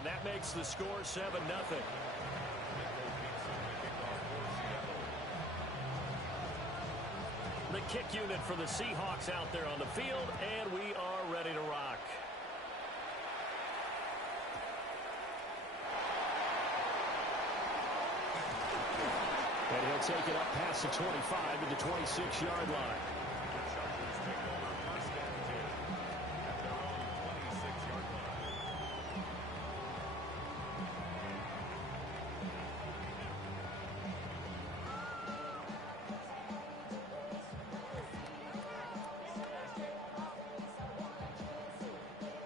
And that makes the score 7-0. The kick unit for the Seahawks out there on the field, and we are ready to rock. And he'll take it up past the 25 to the 26-yard line.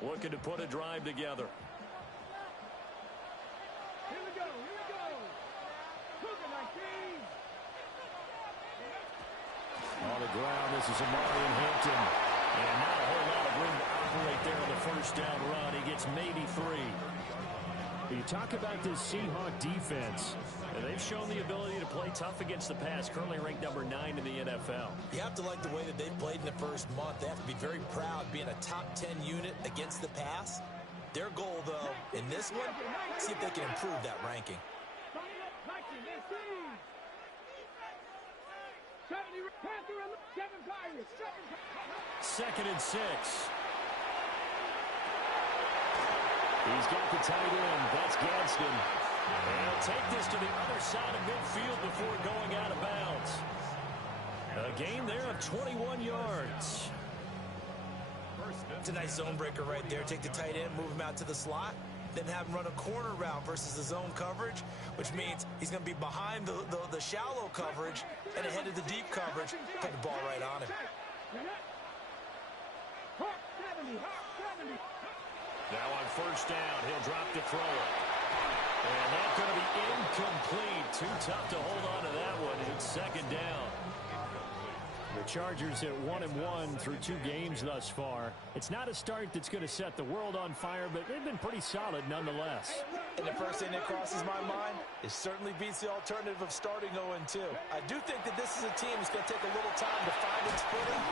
Looking to put a drive together. Here we go. On the ground, this is Amari and Hampton. And not a whole lot of room to operate there on the first down run. He gets maybe 3. You talk about this Seahawk defense. And they've shown the ability to play tough against the pass, currently ranked number 9 in the NFL. You have to like the way that they've played in the first month. They have to be very proud being a top 10 unit against the pass. Their goal, though, in this one, see if they can improve that ranking. Second and 6. He's got the tight end. That's Gadsden. And he'll take this to the other side of midfield before going out of bounds. A gain there of 21 yards. It's a nice zone breaker right there. Take the tight end, move him out to the slot, then have him run a corner route versus the zone coverage, which means he's going to be behind the shallow coverage and ahead of the deep coverage. Put the ball right on him. Now on first down, he'll drop to throw it. And that's going to be incomplete. Too tough to hold on to that one. It's second down. The Chargers at 1-1 through 2 games thus far. It's not a start that's going to set the world on fire, but they've been pretty solid nonetheless. And the first thing that crosses my mind is certainly beats the alternative of starting 0-2. I do think that this is a team that's going to take a little time to find its footing.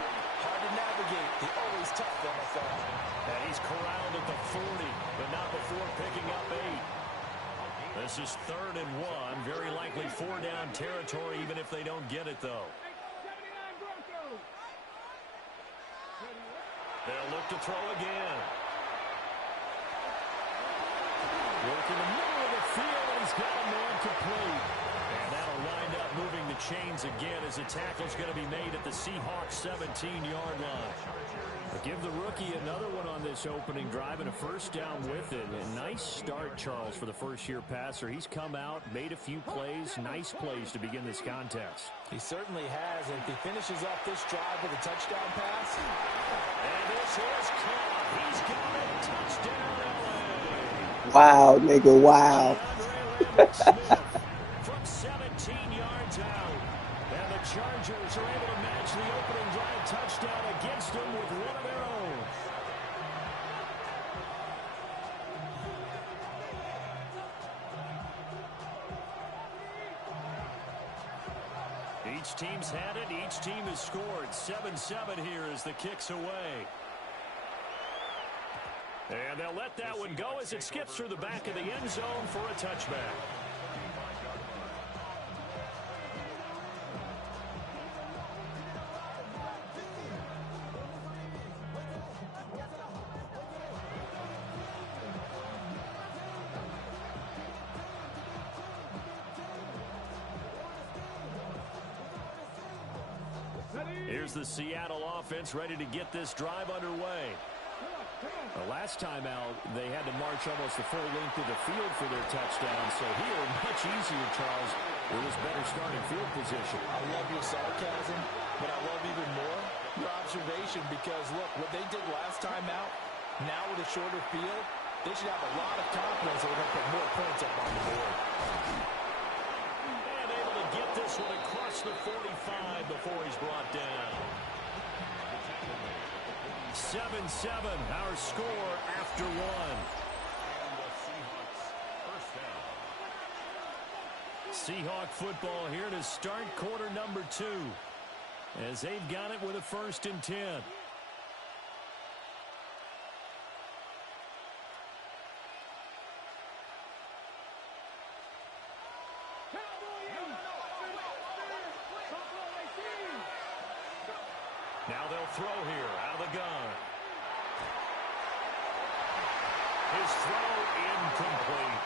Hard to navigate. The always tough NFL. And he's corralled at the 40, but not before picking up 8. This is 3rd and 1. Very likely 4-down territory, even if they don't get it, though. They'll look to throw again. Working the middle of the field, and he's got a man complete. And that'll wind up moving the chains again as the tackle's going to be made at the Seahawks 17-yard line. But give the rookie another one on this opening drive and a first down with it. A nice start, Charles, for the first-year passer. He's come out, made a few plays, nice plays to begin this contest. He certainly has, and if he finishes off this drive with a touchdown pass. And this is caught. He's got a touchdown, LA. Wow, nigga, wow. From 17 yards out. And the Chargers are able to match the opening drive touchdown against them with one of their own. Each team's had it. Each team has scored. 7-7 here as the kick's away. And they'll let that one go as it skips through the back of the end zone for a touchback. Here's the Seattle offense ready to get this drive underway. The last time out, they had to march almost the full length of the field for their touchdown. So here, much easier, Charles, with his better starting field position. I love your sarcasm, but I love even more your observation because, look, what they did last time out, now with a shorter field, they should have a lot of confidence that they're going to put more points up on the board. And able to get this one across the 45 before he's brought down. 7-7, our score after one. Seahawk football here to start quarter number 2 as they've got it with a 1st and 10. Now they'll throw here out of the gun. His throw incomplete.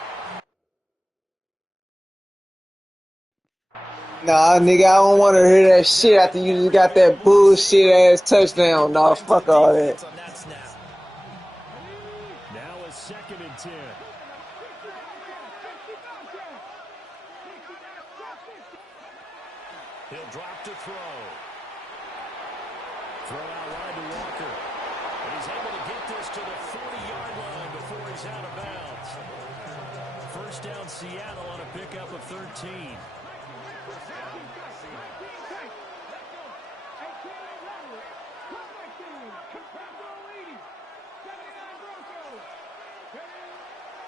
Nah, nigga, I don't want to hear that shit after you just got that bullshit ass touchdown, dog. Fuck all that. Now a 2nd and 10. He'll drop to throw. Throw out wide to Walker. And he's able to get this to the 40-yard line before he's out of bounds. First down Seattle on a pickup of 13.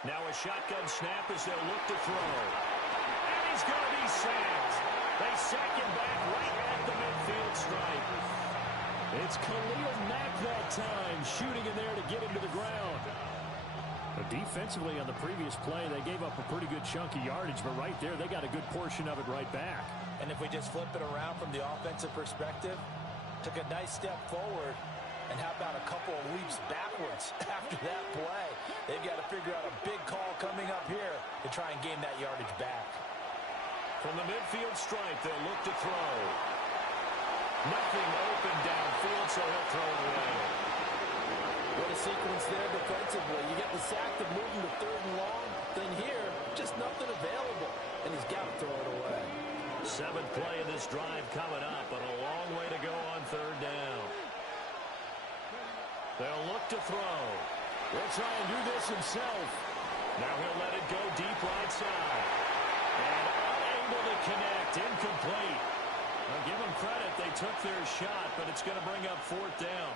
Now a shotgun snap as they'll look to throw. And he's going to be sacked. They sack him back right at the midfield stripe. It's Khalil Mack that time, shooting in there to get him to the ground. But defensively on the previous play, they gave up a pretty good chunk of yardage, but right there, they got a good portion of it right back. And if we just flip it around from the offensive perspective, took a nice step forward, and how about a couple of leaps backwards after that play? They've got to figure out a big call coming up here to try and gain that yardage back. From the midfield stripe, they'll look to throw. Nothing open downfield, so he'll throw it away. What a sequence there defensively. You get the sack to move him to 3rd and long. Then here, just nothing available, and he's got to throw it away. 7th play of this drive coming up, but a long way to go on 3rd down. They'll look to throw. He'll try and do this himself. Now he'll let it go deep right side. And unable to connect. Incomplete. I'll give them credit. They took their shot, but it's going to bring up 4th down.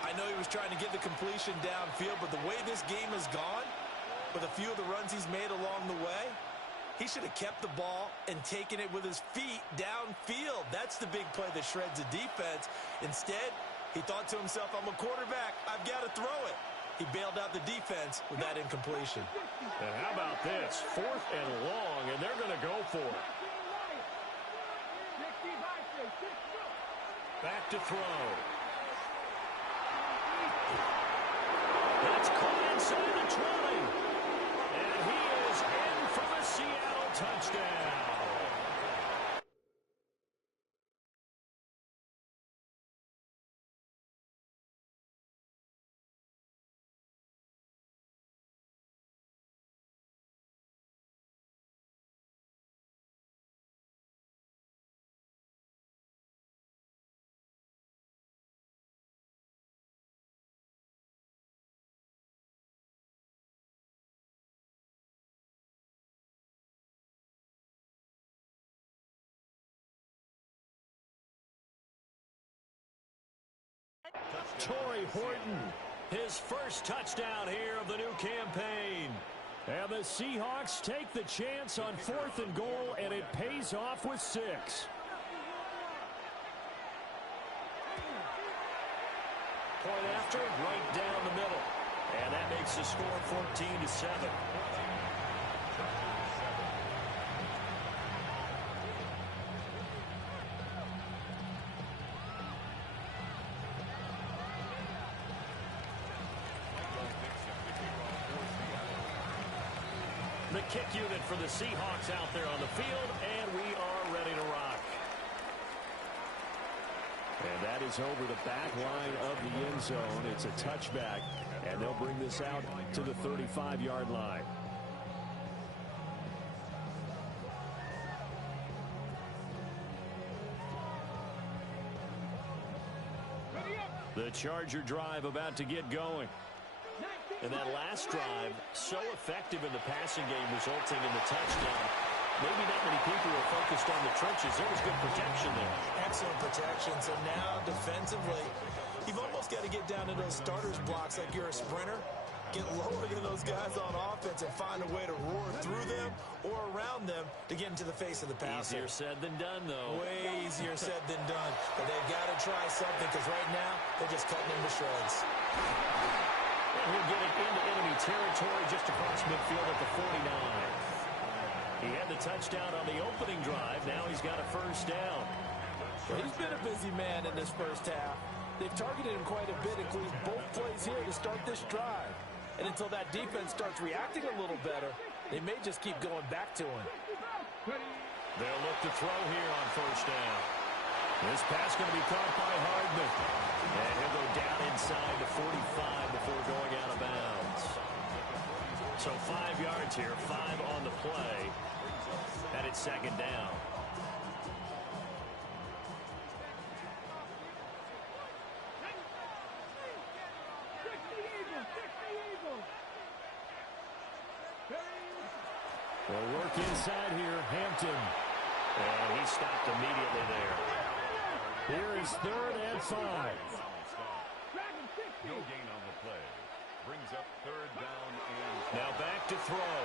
I know he was trying to get the completion downfield, but the way this game has gone, with a few of the runs he's made along the way, he should have kept the ball and taken it with his feet downfield. That's the big play that shreds the defense. Instead, he thought to himself, I'm a quarterback. I've got to throw it. He bailed out the defense with that incompletion. And how about this? 4th and long, and they're going to go for it. Back to throw. That's caught inside the 20. And he is in for the Seattle touchdown. Torrey Horton, his first touchdown here of the new campaign. And the Seahawks take the chance on 4th and goal, and it pays off with 6. Point after, right down the middle. And that makes the score 14-7. The kick unit for the Seahawks out there on the field, and we are ready to rock. And that is over the back line of the end zone. It's a touchback, and they'll bring this out to the 35-yard line. The Charger drive about to get going. And that last drive, so effective in the passing game, resulting in the touchdown. Maybe not many people were focused on the trenches. There was good protection there. Excellent protection. So now, defensively, you've almost got to get down to those starters blocks like you're a sprinter. Get lower than those guys on offense and find a way to roar through them or around them to get into the face of the passer. Easier said than done, though. Way easier said than done. But they've got to try something because right now, they're just cutting him to shreds. And he'll get it into enemy territory just across midfield at the 49. He had the touchdown on the opening drive. Now he's got a first down. Well, he's been a busy man in this first half. They've targeted him quite a bit, including both plays here to start this drive. And until that defense starts reacting a little better, they may just keep going back to him. They'll look to throw here on first down. This pass going to be caught by Hardman. And he'll go down inside the 45 before going out of bounds. So 5 yards here, 5 on the play. And it's second down. They'll work inside here, Hampton. And he stopped immediately there. Here is 3rd and 5. No gain on the play. Brings up 3rd down and... Now back to throw.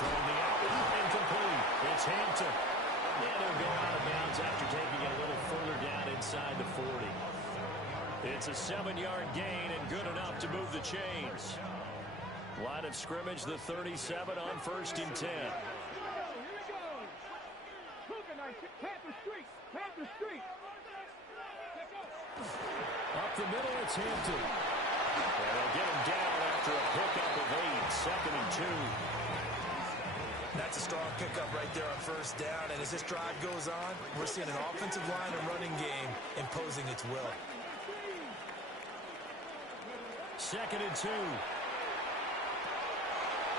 Throwing the out, incomplete. It's Hampton. And he'll go out of bounds after taking it a little further down inside the 40. It's a 7-yard gain and good enough to move the chains. Line of scrimmage, the 37 on 1st and 10. Up the middle, it's Hampton. And they'll get him down after a pickup of 8, 2nd and 2. That's a strong pickup right there on first down. And as this drive goes on, we're seeing an offensive line and running game imposing its will. 2nd and 2.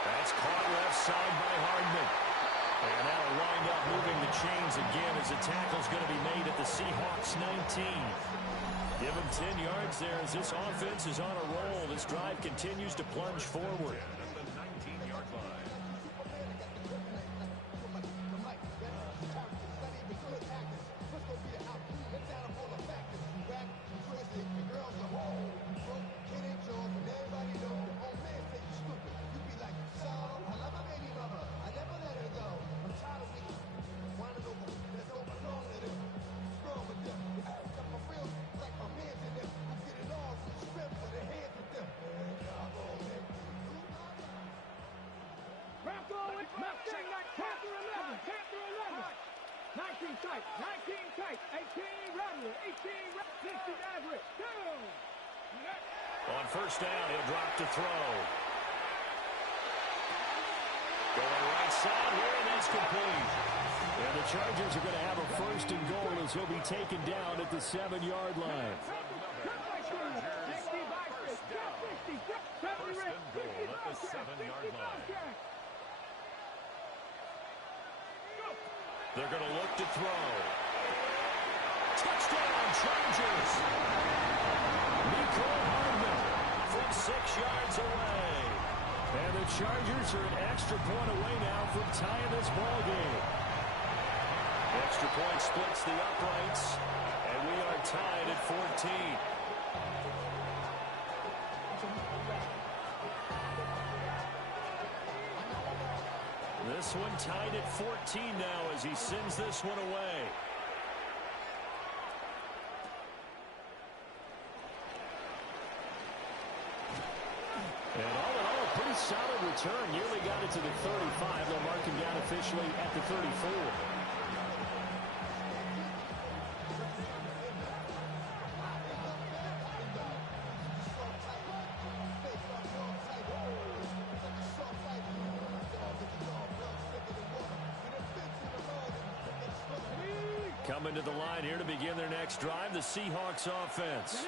That's caught left side by Hardman. And that'll wind up moving the chains again as the tackle's going to be made at the Seahawks 19. Give him 10 yards there as this offense is on a roll. This drive continues to plunge forward. at the 19-yard line. On first down, he'll drop to throw. Going right side here, and that's complete. And the Chargers are going to have a 1st and goal as he'll be taken down at the 7-yard line. First and goal at the 7-yard line. They're going to look to throw. Touchdown, Chargers! Nicole Hardman from 6 yards away. And the Chargers are an extra point away now from tying this ball game. Extra point splits the uprights, and we are tied at 14. This one tied at 14 now as he sends this one away. And all in all, a pretty solid return. Nearly got it to the 35. They'll mark him down officially at the 34. Coming to the line here to begin their next drive, the Seahawks offense.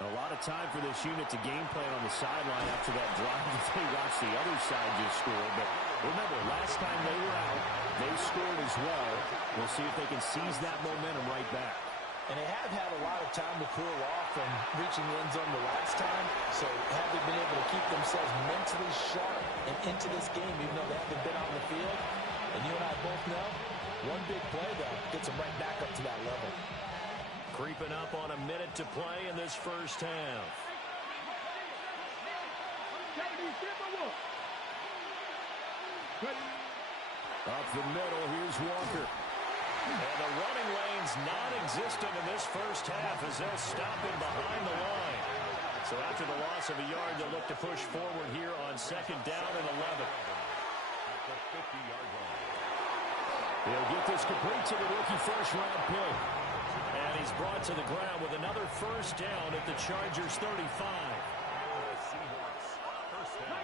A lot of time for this unit to game plan on the sideline after that drive that they watched the other side just score. But remember, last time they were out, they scored as well. We'll see if they can seize that momentum right back. And they have had a lot of time to cool off from reaching the end zone the last time. So have they been able to keep themselves mentally sharp and into this game, even though they haven't been on the field? And you and I both know, one big play, though, gets them right back up to that level. Creeping up on a minute to play in this first half. Up the middle, here's Walker. And the running lane's non-existent in this first half as they'll stop him behind the line. So after the loss of a yard, they'll look to push forward here on 2nd down and 11. the 50-yard line. He'll get this complete to the rookie first-round pick. And he's brought to the ground with another first down at the Chargers' 35. Seahawks, first down.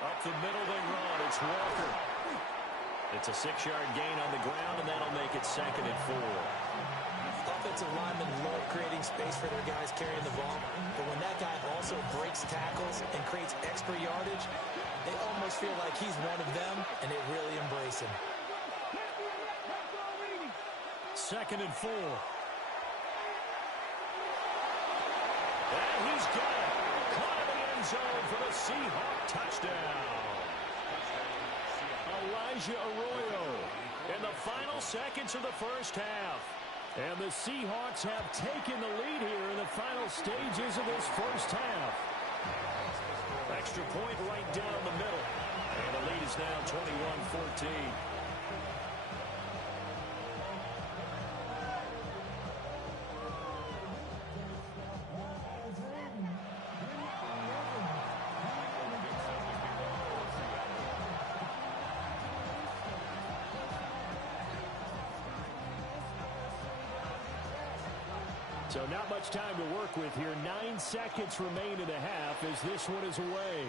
Up the middle they run. It's Walker. It's a 6-yard gain on the ground, and that'll make it 2nd and 4. Offensive linemen love creating space for their guys carrying the ball, but when that guy also breaks tackles and creates extra yardage, they almost feel like he's one of them, and they really embrace him. 2nd and 4. And he's got it. Caught in the end zone for the Seahawk touchdown. Elijah Arroyo in the final seconds of the first half. And the Seahawks have taken the lead here in the final stages of this first half. Extra point right down the middle. And the lead is now 21-14. So not much time to work with here. 9 seconds remain in the half as this one is away.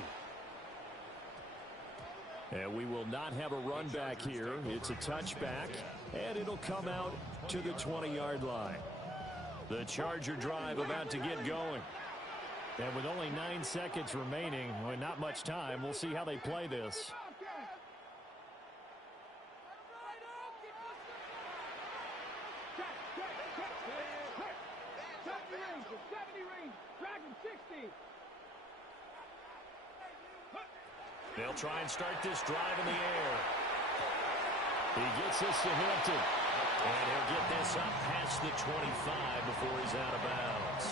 And we will not have a run back here. It's a touchback, and it'll come out to the 20-yard line. The Charger drive about to get going. And with only 9 seconds remaining, well, not much time, we'll see how they play this. They'll try and start this drive in the air. He gets this to Hampton. And he'll get this up past the 25 before he's out of bounds.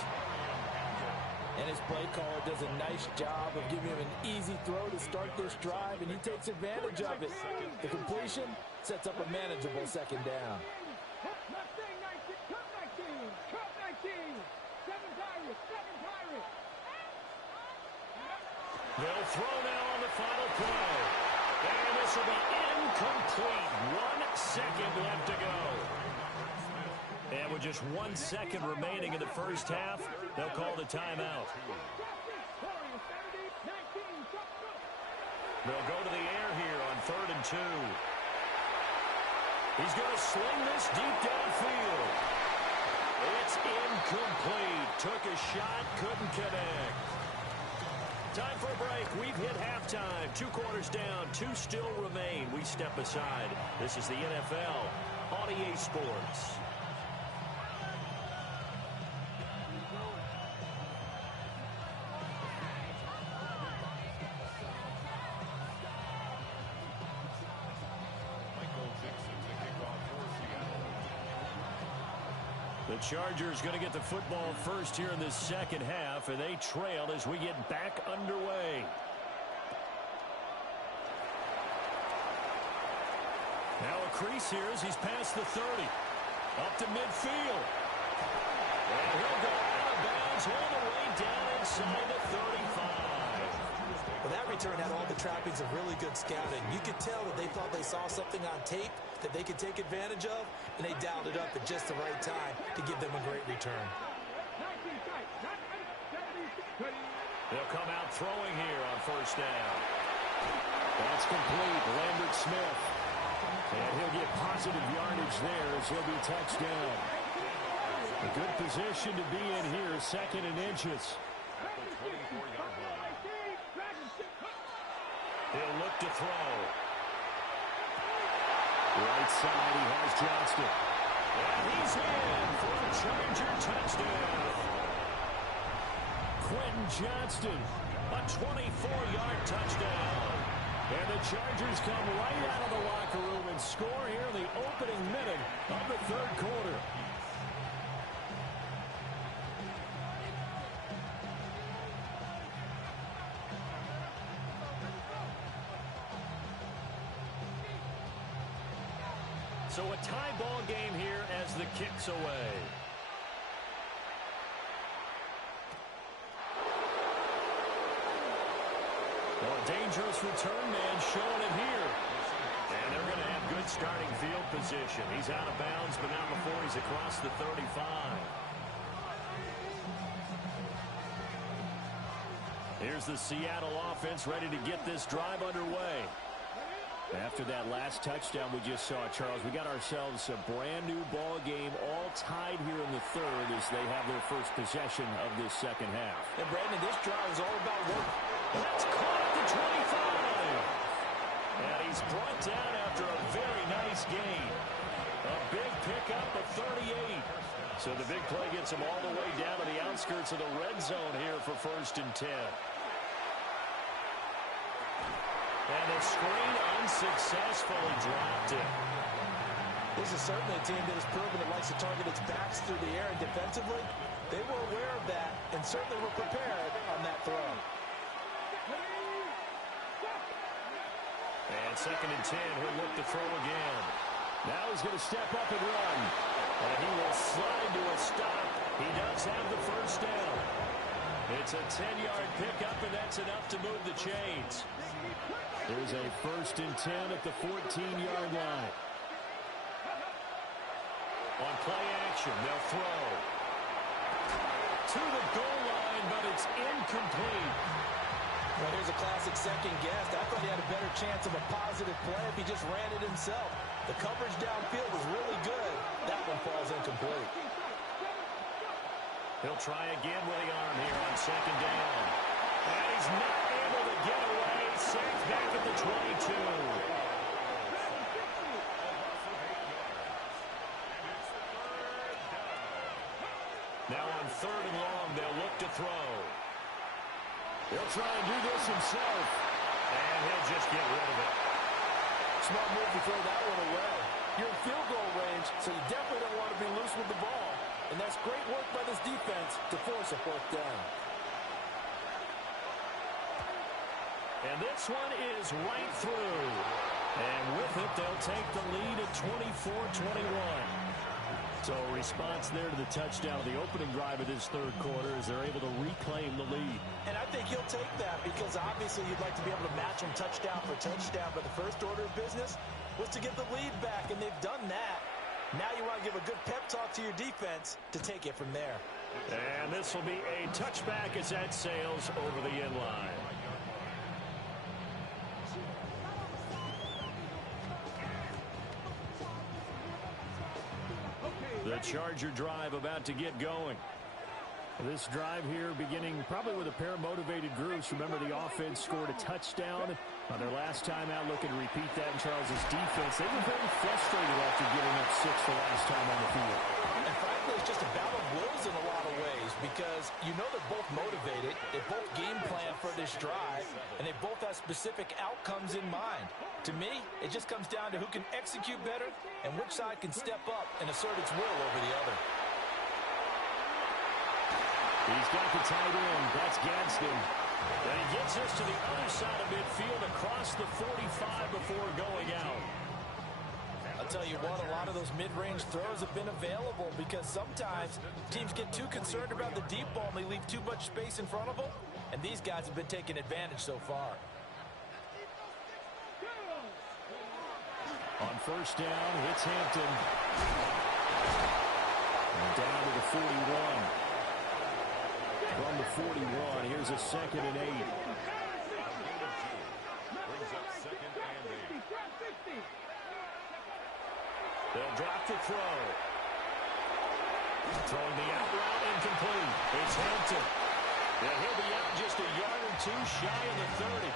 And his play caller does a nice job of giving him an easy throw to start this drive, and he takes advantage of it. The completion sets up a manageable 2nd down. They'll throw now on the final play. And this will be incomplete. 1 second left to go. And with just 1 second remaining in the first half, they'll call the timeout. They'll go to the air here on 3rd and 2. He's going to sling this deep downfield. It's incomplete. Took a shot, couldn't connect. Time for a break. We've hit halftime. 2 quarters down. 2 still remain. We step aside. This is the NFL on EA Sports. The Chargers going to get the football first here in this second half, and they trail as we get back underway. Now a crease here as he's past the 30. Up to midfield. And he'll go out of bounds all the way down inside the 35. Well, that return had all the trappings of really good scouting. You could tell that they thought they saw something on tape that they could take advantage of, and they dialed it up at just the right time to give them a great return. They'll come out throwing here on first down. That's complete. Lambert Smith. And he'll get positive yardage there as he'll be touched down. A good position to be in here, 2nd and inches. He'll look to throw. Right side, he has Johnston. And he's in for a Charger touchdown. Quentin Johnston, a 24-yard touchdown. And the Chargers come right out of the locker room and score here in the opening minute of the 3rd quarter. So a tie ball game here as the kick's away. Well, a dangerous return man showing it here. And they're going to have good starting field position. He's out of bounds, but not before he's across the 35. Here's the Seattle offense ready to get this drive underway. After that last touchdown we just saw, Charles, we got ourselves a brand-new ball game, all tied here in the third as they have their first possession of this second half. And, Brandon, this drive is all about work. That's caught at the 25. And he's brought down after a very nice gain. A big pickup of 38. So the big play gets him all the way down to the outskirts of the red zone here for 1st and 10. And the screen unsuccessfully dropped it. This is certainly a team that has proven it likes to target its backs through the air, and defensively, they were aware of that and certainly were prepared on that throw. And 2nd and 10, he'll look to throw again. Now he's going to step up and run. And he will slide to a stop. He does have the first down. It's a 10-yard pickup, and that's enough to move the chains. There's a 1st and 10 at the 14-yard line. On play action, they'll throw. To the goal line, but it's incomplete. Well, here's a classic second guess. I thought he had a better chance of a positive play if he just ran it himself. The coverage downfield was really good. That one falls incomplete. He'll try again with the arm here on 2nd down. And he's not able to get away. Sacked back at the 22. Now on 3rd and long, they'll look to throw. He'll try and do this himself. And he'll just get rid of it. Smart move to throw that one away. You're in field goal range, so you definitely don't want to be loose with the ball. And that's great work by this defense to force a 4th down. And this one is right through. And with it, they'll take the lead at 24-21. So a response there to the touchdown of the opening drive of this 3rd quarter as they're able to reclaim the lead. And I think he'll take that because obviously you'd like to be able to match him touchdown for touchdown, but the first order of business was to get the lead back, and they've done that. Now you want to give a good pep talk to your defense to take it from there. And this will be a touchback as that sails over the end line. The Charger drive about to get going. This drive here beginning probably with a pair of motivated groups. Remember, the offense scored a touchdown on their last time out. Looking to repeat that in Charles's defense. They were very frustrated after giving up 6 the last time on the field. And frankly, it's just a battle of wills in a lot of ways because you know they're both motivated. They both game plan for this drive, and they both have specific outcomes in mind. To me, it just comes down to who can execute better and which side can step up and assert its will over the other. He's got the tight end. That's Gadsden. And he gets us to the other side of midfield across the 45 before going out. I'll tell you what, a lot of those mid-range throws have been available because sometimes teams get too concerned about the deep ball and they leave too much space in front of them, and these guys have been taking advantage so far. On 1st down, hits Hampton. And down to the 41. From the 41, here's a 2nd and 8. Brings up 2nd and 8. They'll drop the throw. Throwing the out route incomplete. It's Hampton. Yeah, he'll be out just a yard or two shy of the 30.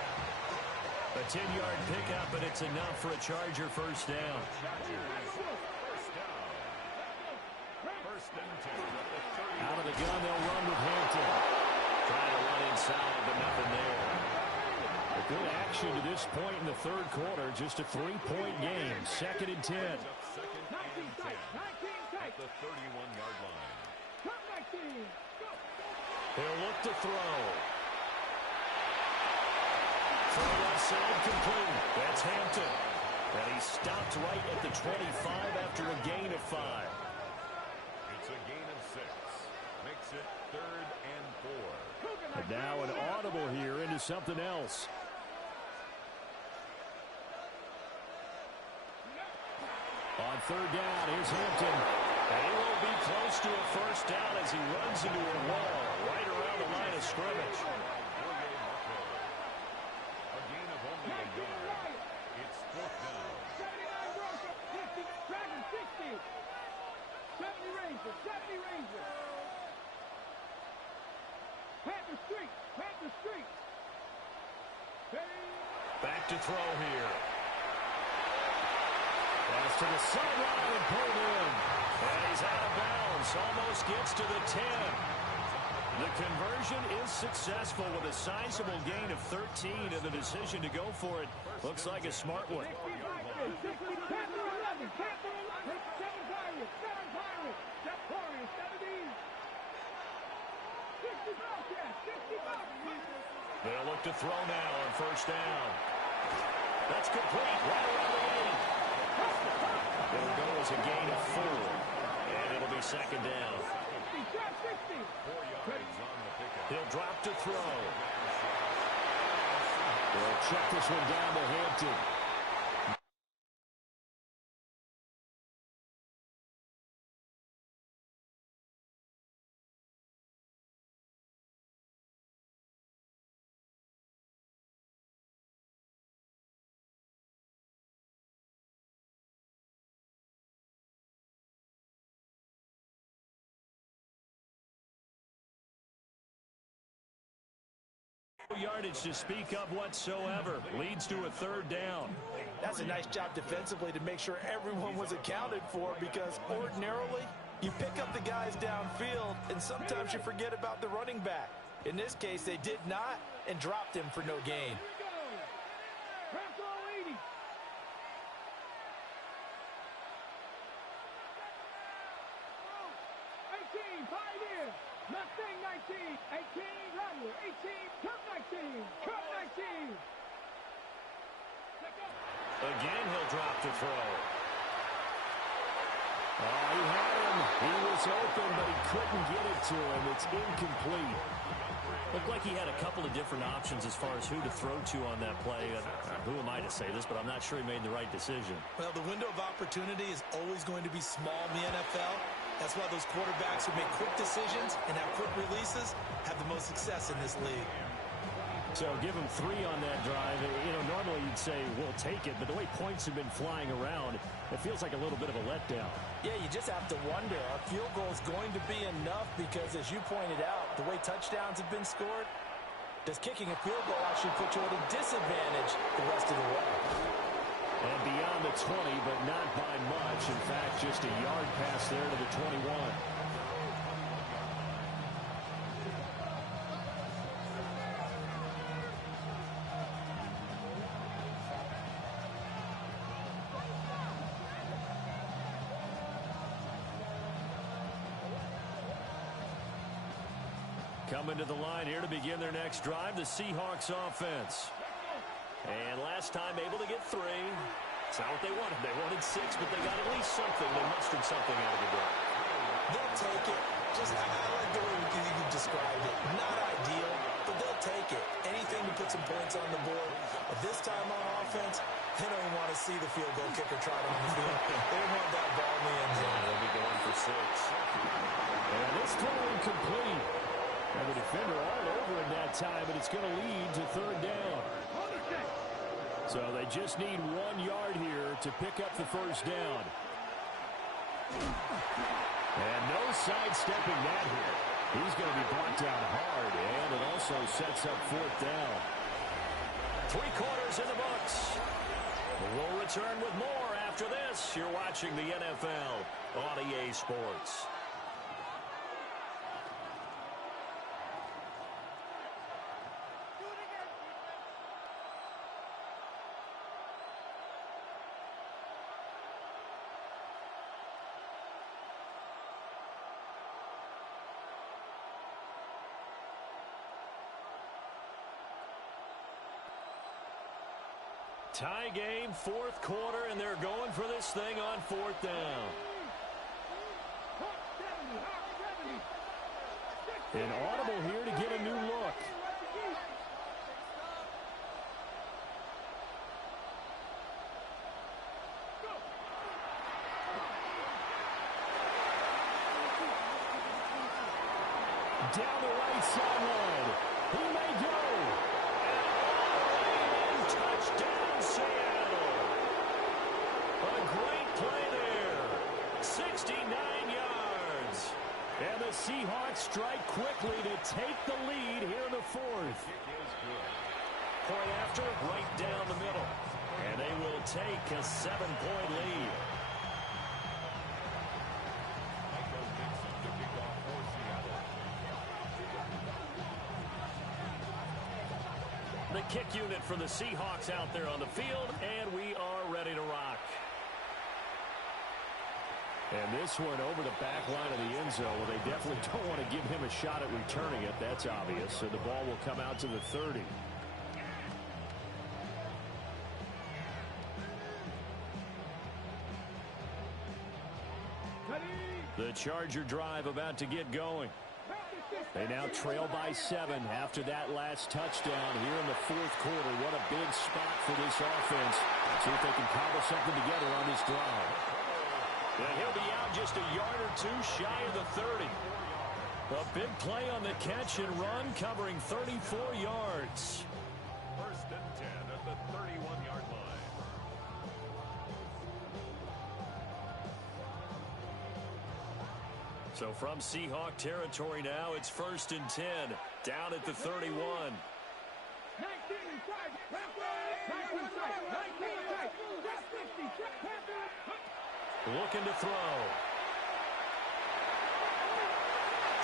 A 10-yard pickup, but it's enough for a Charger 1st down. Out of the gun, they'll run with Hampton. Trying to run inside, but nothing there. A good action to this point in the 3rd quarter. Just a 3-point game. 2nd and 10. At the 31-yard line. They'll look to throw. Throw left side complete. That's Hampton. And he stopped right at the 25 after a gain of 5. It's a gain of 6. Makes it 3rd and 4. And now an audible here into something else. third down. Here's Hampton. And he will be close to a first down as he runs into a wall right around the line of scrimmage. A gain of only a yard. It's fourth down. 79 Broncos, 50, Dragons, 60. 70 Rangers, 70 Rangers. Panther Street, Panther Street. Back to throw here. Pass to the sideline and pulled in. And he's out of bounds. Almost gets to the 10. The conversion is successful with a sizable gain of 13, and the decision to go for it looks like a smart one. They'll look to throw now on first down. That's complete. Right around the 8. It'll go as a gain of 4, and it'll be second down. He'll drop to throw. They'll check this one down to Hampton. Yardage to speak of whatsoever. Leads to a third down. That's a nice job defensively to make sure everyone was accounted for, because ordinarily you pick up the guys downfield and sometimes you forget about the running back. In this case, they did not and dropped him for no gain. Mustang 19, 18, Rumble, 18, Cup 19, Cup 19. Again, he'll drop to throw. Oh, he had him. He was open, but he couldn't get it to him. It's incomplete. Looked like he had a couple of different options as far as who to throw to on that play. Who am I to say this, but I'm not sure he made the right decision. Well, the window of opportunity is always going to be small in the NFL. That's why those quarterbacks who make quick decisions and have quick releases have the most success in this league. So give him 3 on that drive. You know, normally you'd say, we'll take it, but the way points have been flying around, it feels like a little bit of a letdown. Yeah, you just have to wonder, are field goals going to be enough? Because as you pointed out, the way touchdowns have been scored, does kicking a field goal actually put you at a disadvantage the rest of the way? And beyond the 20, but not by much. In fact, just a yard pass there to the 21. Coming to the line here to begin their next drive, the Seahawks offense. And last time able to get 3. It's not what they wanted. They wanted 6, but they got at least something. They mustered something out of the drive. They'll take it. Just, I like the way you described it. Not ideal, but they'll take it. Anything to put some points on the board. But this time on offense, they don't even want to see the field goal kicker trot on the field. They don't want that ball in the end zone. They'll be going for 6. And this throw incomplete. And the defender all over in that time, but it's going to lead to third down. So they just need 1 yard here to pick up the first down. And no sidestepping that here. He's going to be brought down hard, and it also sets up fourth down. 3 quarters in the books. We'll return with more after this. You're watching the NFL on EA Sports. Tie game, 4th quarter, and they're going for this thing on 4th down. An audible here to get a new look. down the right sideline. He may go. And all the way in, touchdown, Seattle. A great play there. 69 yards. And the Seahawks strike quickly to take the lead here in the fourth. Point after, right down the middle. And they will take a 7-point lead. The kick unit for the Seahawks out there on the field, and we are ready to rock. And this one over the back line of the end zone. Well, they definitely don't want to give him a shot at returning it. That's obvious. So the ball will come out to the 30. The Charger drive about to get going. They now trail by 7 after that last touchdown here in the fourth quarter. What a big spot for this offense. See if they can cobble something together on this drive. And he'll be out just a yard or two shy of the 30. A big play on the catch and run, covering 34 yards. First and 10 at the 31-yard line. So from Seahawk territory now, it's first and 10, down at the 31. 19 inside. 19 inside. 19 inside. 50. Looking to throw.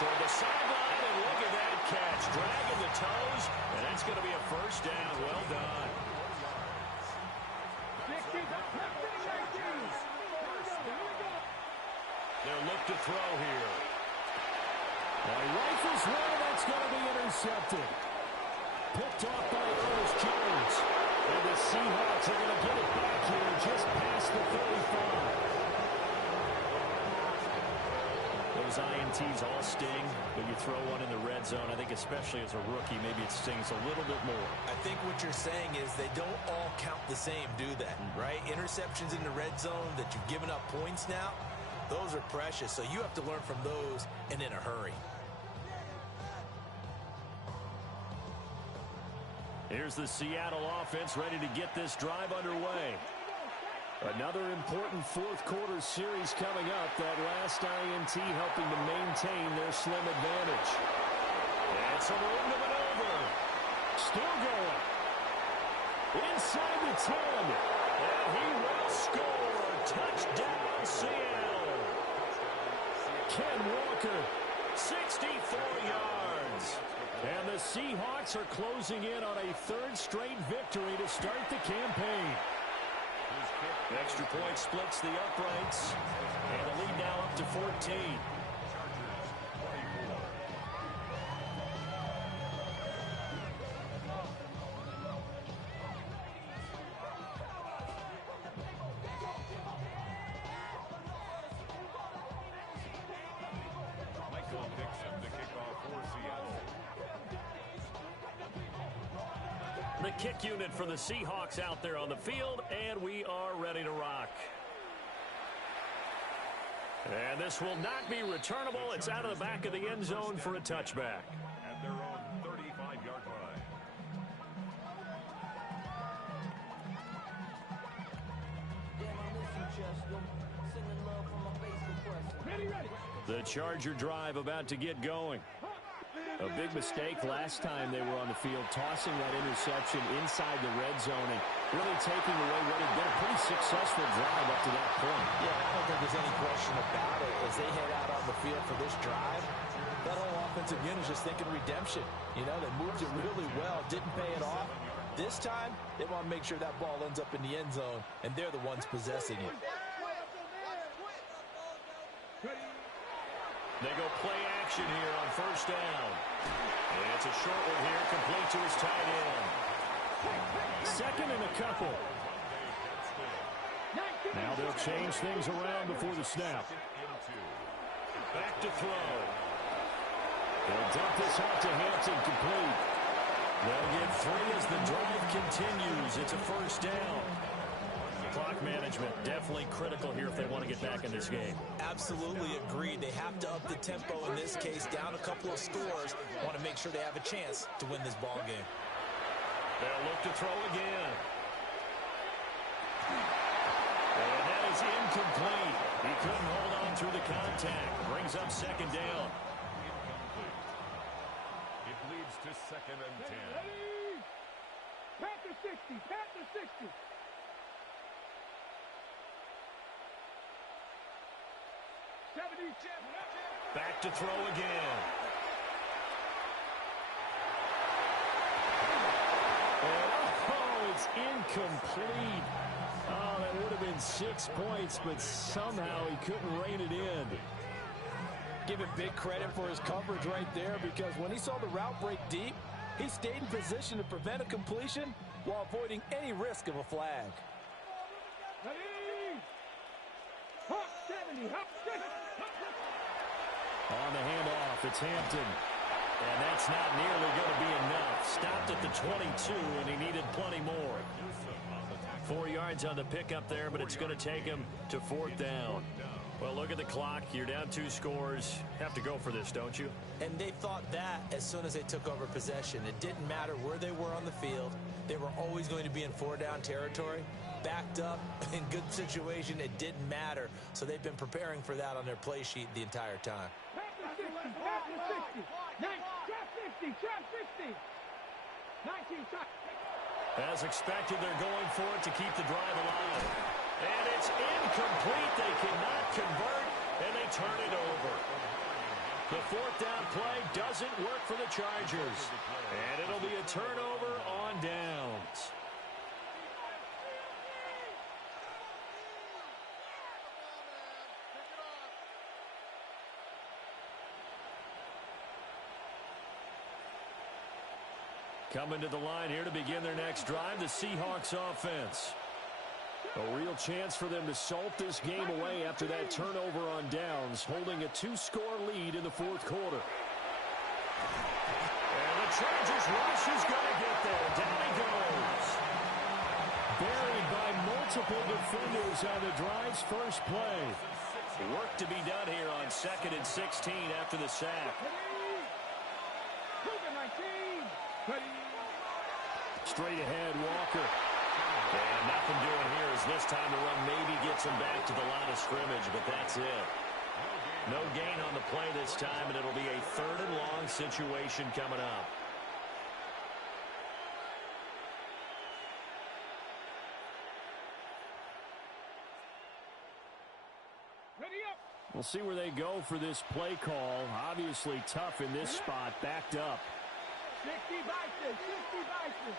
Toward the sideline, and look at that catch. Dragging the toes, and that's going to be a first down. Well done. 60. They'll look to throw here. Well, he rifles one, that's going to be intercepted. Picked off by Curtis Jones. And the Seahawks are going to get it back here just past the 35. Those INTs all sting when you throw one in the red zone. I think especially as a rookie, maybe it stings a little bit more. I think what you're saying is they don't all count the same, do they? Right? Interceptions in the red zone that you've given up points now, those are precious. So you have to learn from those and in a hurry. Here's the Seattle offense ready to get this drive underway. Another important fourth quarter series coming up. That last INT helping to maintain their slim advantage. And some room to maneuver. Still going. Inside the 10. And he will score. Touchdown, Seattle. Ken Walker, 64 yards. And the Seahawks are closing in on a third straight victory to start the campaign. Extra point splits the uprights. And the lead now up to 14. The kick unit for the Seahawks out there on the field, and we are ready to rock. And this will not be returnable. It's out of the back of the end zone for a touchback. At their own 35-yard line. The Charger drive about to get going. A big mistake last time they were on the field, tossing that interception inside the red zone and really taking away what had been a pretty successful drive up to that point. Yeah, I don't think there's any question about it. As they head out on the field for this drive, that whole offensive unit is just thinking redemption. You know, they moved it really well, didn't pay it off. This time, they want to make sure that ball ends up in the end zone, and they're the ones possessing it. They go play action here on first down. And it's a short one here, complete to his tight end. Second and a couple. Now they'll change things around before the snap. Back to throw. They'll dump this out to Hampton, complete. They'll get 3 as the drive continues. It's a first down. clock management, definitely critical here if they want to get back in this game. Absolutely agreed. They have to up the tempo in this case, down a couple of scores. Want to make sure they have a chance to win this ball game. They'll look to throw again. And that is incomplete. He couldn't hold on through the contact. Brings up second down. Incomplete. It leads to 2nd and 10. Ready? Panther 60. Panther 60. Back to throw again. Oh, it's incomplete. Oh, that would have been 6 points, but somehow he couldn't rein it in. Give him big credit for his coverage right there, because when he saw the route break deep, he stayed in position to prevent a completion while avoiding any risk of a flag. Ready? Hawk 70. Hawk 60. On the handoff, it's Hampton. And that's not nearly going to be enough. Stopped at the 22, and he needed plenty more. 4 yards on the pickup there, but it's going to take him to 4th down. Well, look at the clock. You're down 2 scores. Have to go for this, don't you? And they thought that as soon as they took over possession. It didn't matter where they were on the field. They were always going to be in 4-down territory. Backed up, in good situation, it didn't matter. So they've been preparing for that on their play sheet the entire time. Panther 60. Panther 60. Trap 60. Trap 60. 19 shots. As expected, they're going for it to keep the drive alive. And it's incomplete. They cannot convert, and they turn it over. The 4th down play doesn't work for the Chargers. And it'll be a turnover on downs. Coming to the line here to begin their next drive, the Seahawks offense. A real chance for them to salt this game away after that turnover on downs, holding a 2-score lead in the 4th quarter. And the Chargers rush is going to get there. Down he goes. Buried by multiple defenders on the drive's first play. Work to be done here on 2nd and 16 after the sack. Straight ahead, Walker. And nothing doing here as this time the run maybe gets him back to the line of scrimmage, but that's it. No gain on the play this time, and it'll be a 3rd and long situation coming up. We'll see where they go for this play call. Obviously tough in this spot, backed up. 60 Bison. 60 Bison.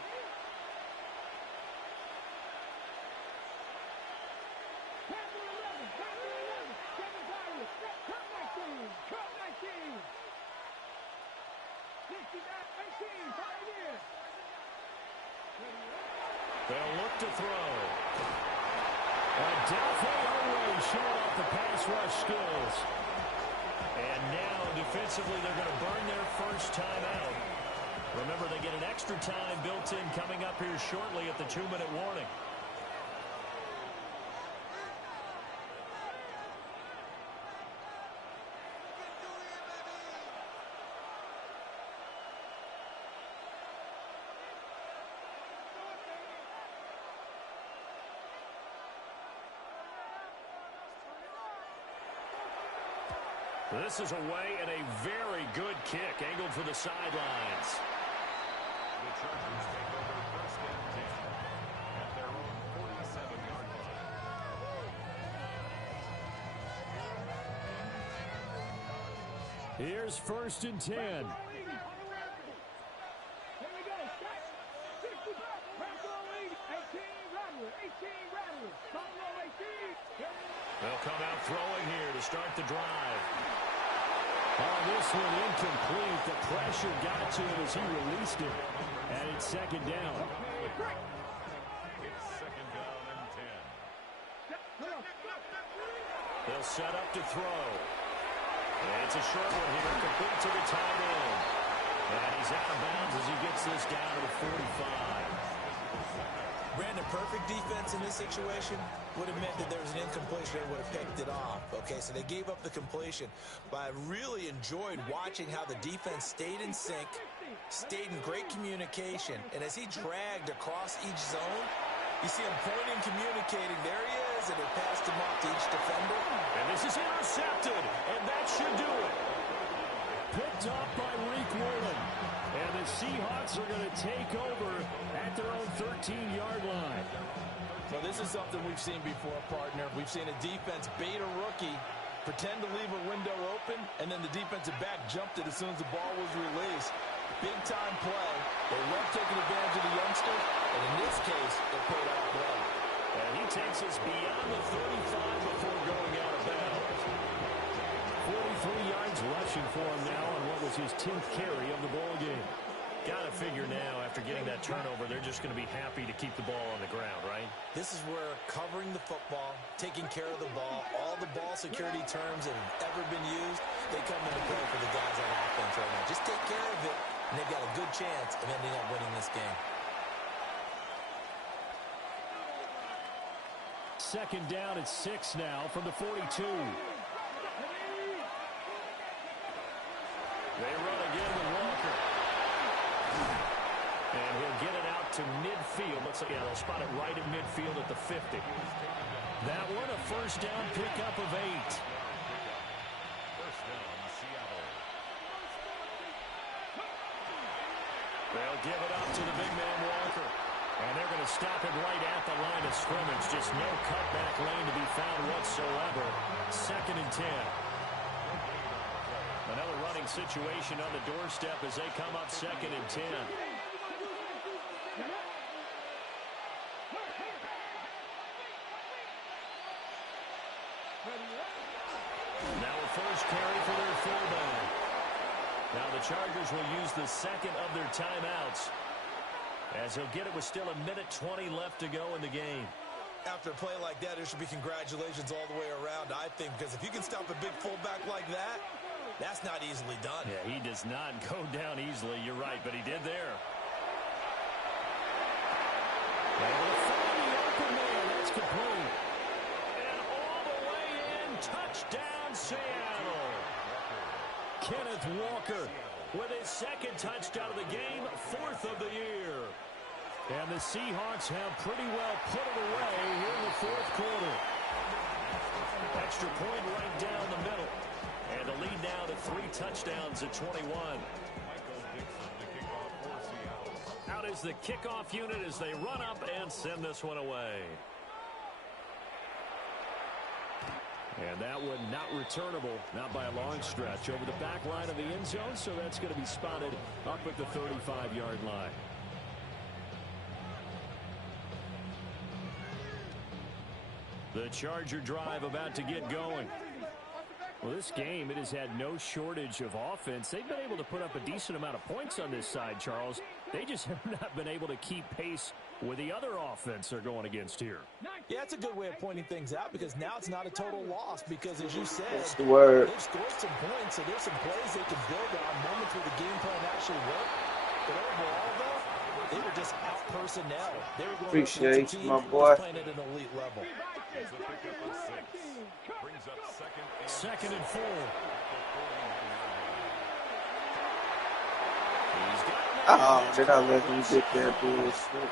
Panther 11. Panther 11. 7 Pirates. Cut 19. Cut 19. 69 18. Pioneer. They'll look to throw. Adelphi always showing off the pass rush skills. And now defensively they're going to burn their first time out. Remember, they get an extra time built in coming up here shortly at the 2-minute warning. This is away and a very good kick angled for the sidelines. The Chargers take over 1st and 10 at their own 47-yard line. Here's 1st and 10. Here we go. 60 back. Rambo 18 Rattler. 18 Rattler. Combo 18. They'll come out throwing here to start the drive. Oh, this one incomplete. The pressure got to him as he released it. And it's 2nd down. It's 2nd down and 10. They'll set up to throw. And it's a short one here, complete to the tight end. And he's out of bounds as he gets this down to the 45. Brandon, perfect defense in this situation would have meant that there was an incompletion. They would have picked it off. Okay, so they gave up the completion. But I really enjoyed watching how the defense stayed in sync, stayed in great communication. And as he dragged across each zone, you see him pointing, communicating. There he is, and it passed him off to each defender. And this is intercepted, and that should do it. Picked up by Reek Woolen. And the Seahawks are going to take over at their own 13-yard line. So this is something we've seen before, partner. We've seen a defense bait a rookie, pretend to leave a window open, and then the defensive back jumped it as soon as the ball was released. Big-time play. They love taking advantage of the youngster, and in this case, it paid off well. And he takes us beyond the 35 before going out of bounds. 43 yards rushing for him now on what was his 10th carry of the ball game. Got to figure now, after getting that turnover, they're just going to be happy to keep the ball on the ground, right? This is where covering the football, taking care of the ball, all the ball security terms that have ever been used, they come into play for the guys on offense right now. Just take care of it, and they've got a good chance of ending up winning this game. Second down at 6 now from the 42. They run again with Walker. And he'll get it out to midfield. Looks like, yeah, they'll spot it right at midfield at the 50. That one, a first down pickup of 8. First down, Seattle. They'll give it up to the big man Walker. And they're going to stop it right at the line of scrimmage. Just no cutback lane to be found whatsoever. Second and 10. Another running situation on the doorstep as they come up second and 10. Now a first carry for their fullback. Now the Chargers will use the second of their timeouts, as he'll get it with still 1:20 left to go in the game. After a play like that, there should be congratulations all the way around, I think, because if you can stop a big fullback like that, that's not easily done. Yeah, he does not go down easily. You're right, but he did there. And we'll find the open man. That's complete. And all the way in, touchdown Seattle. Kenneth Walker with his second touchdown of the game, 4th of the year. And the Seahawks have pretty well put it away here in the 4th quarter. Extra point right down the middle. And the lead now to 3 touchdowns at 21. Out is the kickoff unit as they run up and send this one away. And that one not returnable, not by a long stretch, over the back line of the end zone, so that's going to be spotted up at the 35-yard line. The Charger drive about to get going. Well, this game, it has had no shortage of offense. They've been able to put up a decent amount of points on this side, Charles. They just have not been able to keep pace with the other offense they're going against here. Yeah, it's a good way of pointing things out, because now it's not a total loss, because as you said, That's the word. they've scored some points, so there's some plays they can build on, moments where the game plan actually worked. But overall, though, they were just out personnel. They were going Appreciate up you, my team boy. playing at an elite level. It's a pickup of 6. Brings up Second and 4. Oh, did I let him get that bullshit?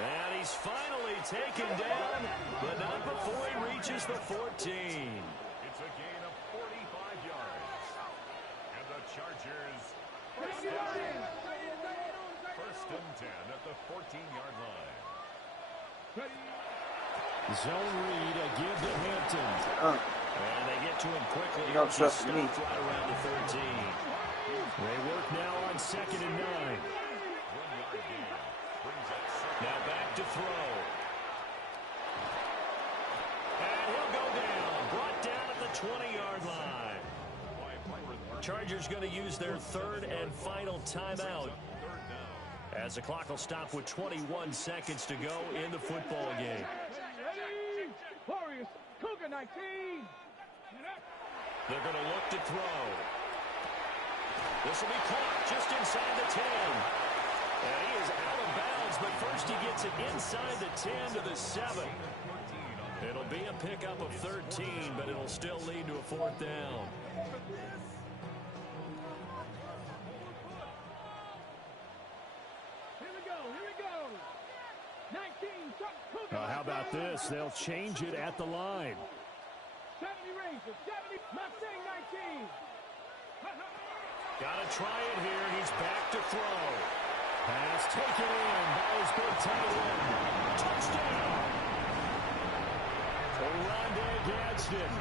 And he's finally taken down, but not before he reaches the 14. It's a gain of 45 yards. And the Chargers first and 10 at the 14-yard line. Zone read, a give to Hampton. And they get to him quickly. You don't trust me. Right around the 13. They work now on second and 9. 1-yard gain. Brings up second. Now back to throw. And he'll go down. Brought down at the 20-yard line. Chargers going to use their 3rd and final timeout, as the clock will stop with 21 seconds to go in the football game. Warriors, Cougar 19. They're going to look to throw. This will be caught just inside the 10. And he is out of bounds, but first he gets it inside the 10 to the 7. It'll be a pickup of 13, but it'll still lead to a 4th down. Here we go. 19, How about this? They'll change it at the line. 70 Rangers, 70, Mustang 19. Got to try it here. He's back to throw. Pass taken in by his big tight end. Touchdown! Rondé Gadsden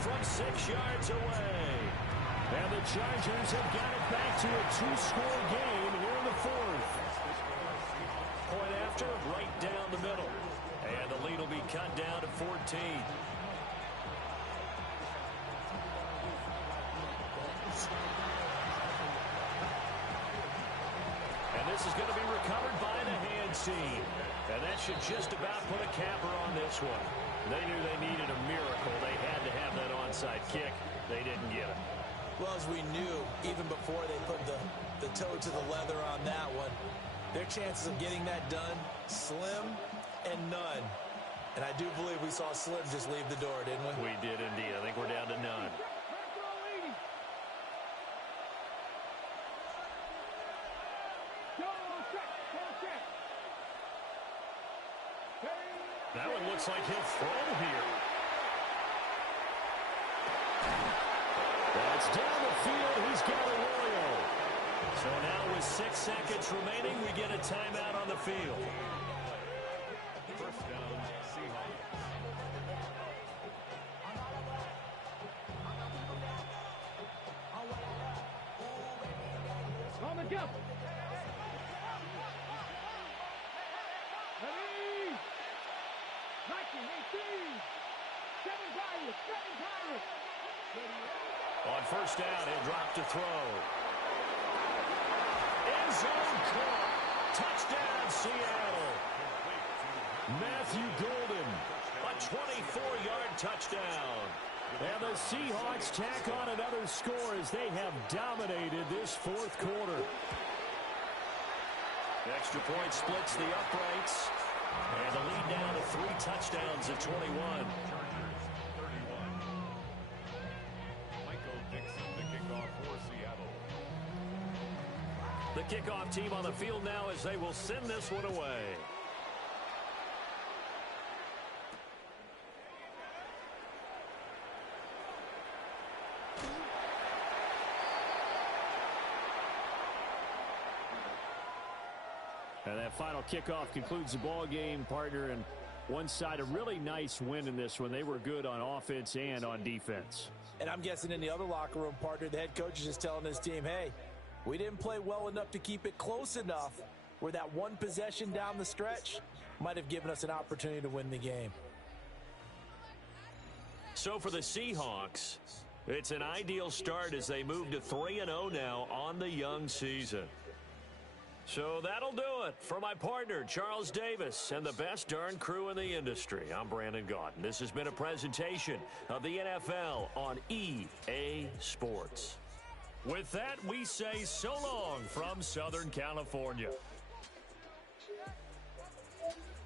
from 6 yards away. And the Chargers have got it back to a 2-score game here in the 4th. Point after, right down the middle. And the lead will be cut down to 14. And this is going to be recovered by the hands team. And that should just about put a capper on this one. They knew they needed a miracle. They had to have that onside kick. They didn't get it. Well, as we knew, even before they put the toe to the leather on that one, their chances of getting that done, slim and none. And I do believe we saw Slim just leave the door, didn't we? We did indeed. I think we're down to none. That one looks like he'll throw here. That's down the field. He's got a Royal. So now with 6 seconds remaining, we get a timeout on the field. First down, Seahawks. On the jump. Ready? 19, 18. 7 Pirates. On first down, he'll drop to throw. End zone caught. Touchdown, Seattle. Matthew Golden, a 24-yard touchdown. And the Seahawks tack on another score as they have dominated this 4th quarter. The extra point splits the uprights. And the lead down to 3 touchdowns at 21. The kickoff team on the field now as they will send this one away. And that final kickoff concludes the ball game, partner. And one side, a really nice win in this one. They were good on offense and on defense. And I'm guessing in the other locker room, partner, the head coach is just telling his team, hey, we didn't play well enough to keep it close enough where that one possession down the stretch might have given us an opportunity to win the game. So for the Seahawks, it's an ideal start as they move to 3-0 now on the young season. So that'll do it for my partner, Charles Davis, and the best darn crew in the industry. I'm Brandon Gaudin. This has been a presentation of the NFL on EA Sports. With that, we say so long from Southern California.